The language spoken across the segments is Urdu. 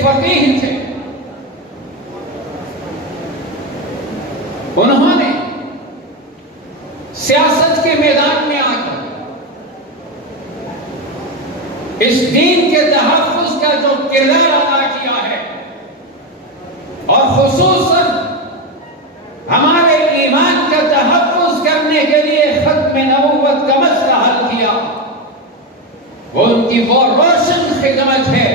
ایک فقیہ تھے، انہوں نے سیاست کے میدان میں آ کر اس دین کے تحفظ کا جو کردار ادا کیا ہے، اور خصوصاً ہمارے ایمان کا تحفظ کرنے کے لیے ختم نبوت کا مسئلہ حل کیا، وہ ان کی وہ روشن خدمت ہے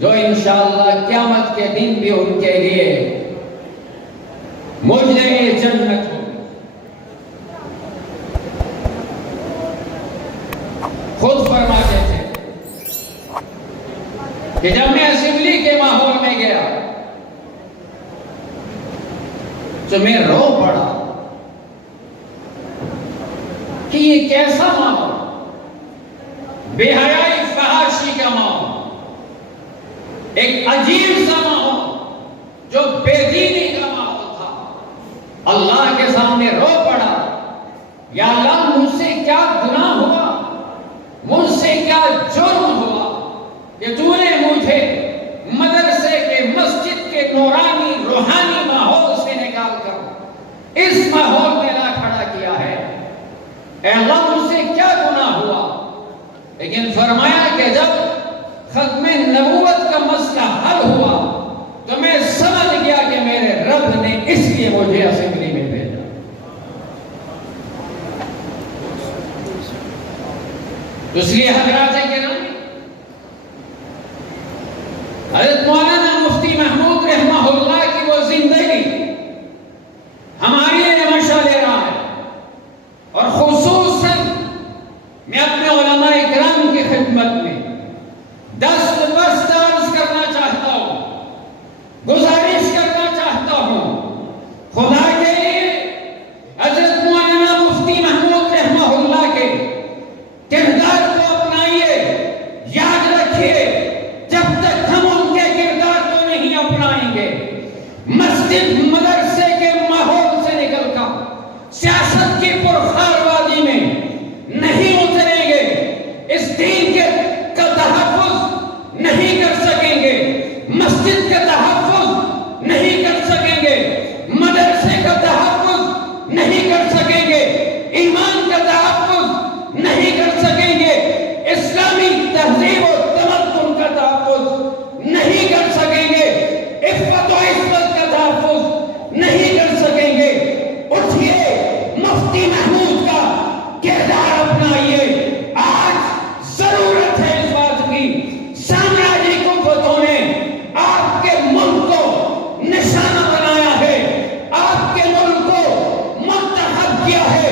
جو انشاءاللہ قیامت کے دن بھی ان کے لیے مجلے جنت ہو۔ خود فرماتے تھے کہ جب میں اسمبلی کے ماحول میں گیا تو میں رو پڑا کہ یہ کیسا ماحول، بے حیائی فحاشی کا ماحول، ایک عجیب سا ماحول جو بے دینی کا ماحول تھا۔ اللہ کے سامنے رو پڑا، یا اللہ مجھ سے کیا گناہ ہوا، مجھ سے کیا جرم ہوا کہ تو نے مجھے مدرسے کے مسجد کے نورانی روحانی ماحول سے نکال کر اس ماحول میں لا کھڑا کیا ہے۔ اے اللہ مجھ سے کیا گناہ ہوا؟ لیکن فرمایا کہ جب ختم نبوت کا مسئلہ حل ہوا تو میں سمجھ گیا کہ میرے رب نے اس لیے مجھے اسمبلی میں بھیجا۔ اس لیے حضرات کرام، حضرت مولانا مفتی محمود رحمہ اللہ کی وہ زندگی ہمارے لیے مشعل راہ ہے، اور خصوصاً میں اپنے علماء اکرام کی خدمت میں دست بست عرض کرنا چاہتا ہوں، گزارش کرنا چاہتا ہوں، خدا کے لیے حضرت مولانا مفتی محمود رحمہ اللہ کے کردار کو اپنائیے، یاد رکھیے جب تک ہم ان کے کردار کو نہیں اپنائیں گے، مسجد مدرسے کے ماحول سے نکل کر سیاست کی پرخار وادی میں نہیں اتریں گے، اس دین کے تحفظ نہیں کر سکیں گے، مسجد کا تحفظ نہیں کر سکیں گے، مدرسے کا تحفظ نہیں کر سکیں گے، ایمان کا تحفظ نہیں کر سکیں گے، اسلامی تہذیب و تمدن کا تحفظ نہیں کر سکیں گے، عفت و عصمت کا تحفظ نہیں کر سکیں گے۔ اٹھئے، مفتی محمود کا کردار اپنائیے، آج ضرورت ہے اس بات کی۔ سامراجی قوتوں نے آپ کے ملک کو نشانہ بنایا ہے، آپ کے ملک کو منتخب کیا ہے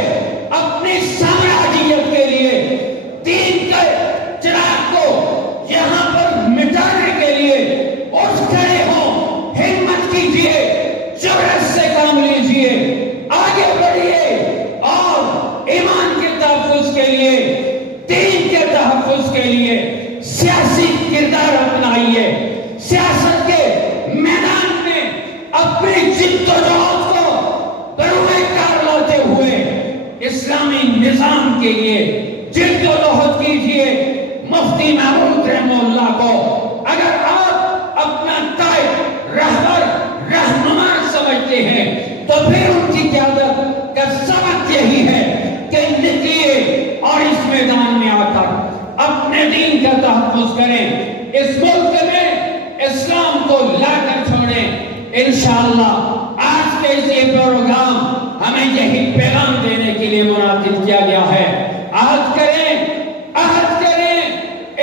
اپنی سامراجیت کے لیے، دین کے چراغ کو یہاں پر مٹانے کے لیے۔ اٹھ کھڑے ہوں، ہمت کیجئے، جرأت سے کام لیجئے، آگے بڑھیے، اور ایمان کے تحفظ کے لیے، دین کے تحفظ کے لیے سیاسی کردار اپنائیے، سیاست کے میدان میں اپنی جد و جہد کو بروئے کار لاتے ہوئے اسلامی نظام کے لیے جد و جہد کیجئے۔ مفتی محمود رحمہ اللہ کو اگر آپ اپنا قائد، رہبر، رہنما سمجھتے ہیں تو پھر ان کی قیادت کا سبق یہی ہے کہ نکلیے اور اس میدان میں آ کر اپنے دین کا تحفظ کریں، اس ملک میں اسلام کو لا کر چھوڑیں۔ انشاءاللہ آج کے اس یہ پروگرام ہمیں یہی پیغام دینے کے لیے منعقد کیا گیا ہے۔ عہد کریں، عہد کریں،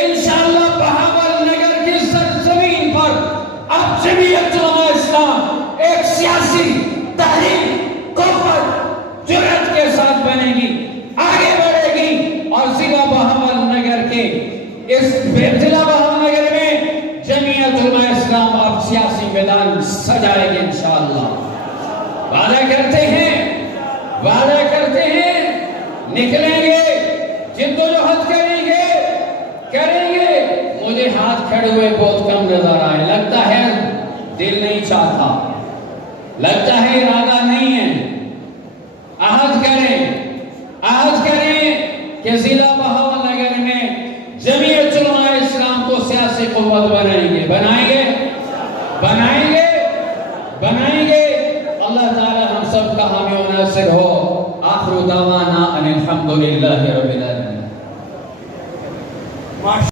انشاءاللہ بہاول نگر کی سرزمین پر اب جمعیت علماء اسلام ایک سیاسی تحریک، قوت، جرأت کے ساتھ بنے گی، آگے بڑھے گی، اور ضلع بہاول نگر کے اس ضلع بہاول نگر میں جمعیت علماء اسلام اب سیاسی میدان سجائے گی انشاءاللہ۔ وعدہ کرتے ہیں، وعدہ کرتے ہیں، نکلیں گے، جد و جہد کریں گے، کریں گے۔ مجھے ہاتھ کھڑے ہوئے بہت کم نظر آئے، لگتا ہے دل نہیں چاہتا، لگتا ہے ارادہ نہیں ہے۔ عہد کریں، عہد کریں کہ ضلع بہاول نگر میں جمعیت علماء اسلام کو سیاسی قوت بنائیں گے اللہ تعالی ہم سب کا حامی و ناصر ہو. آخر دعوانا ان الحمد للہ رب العالمین.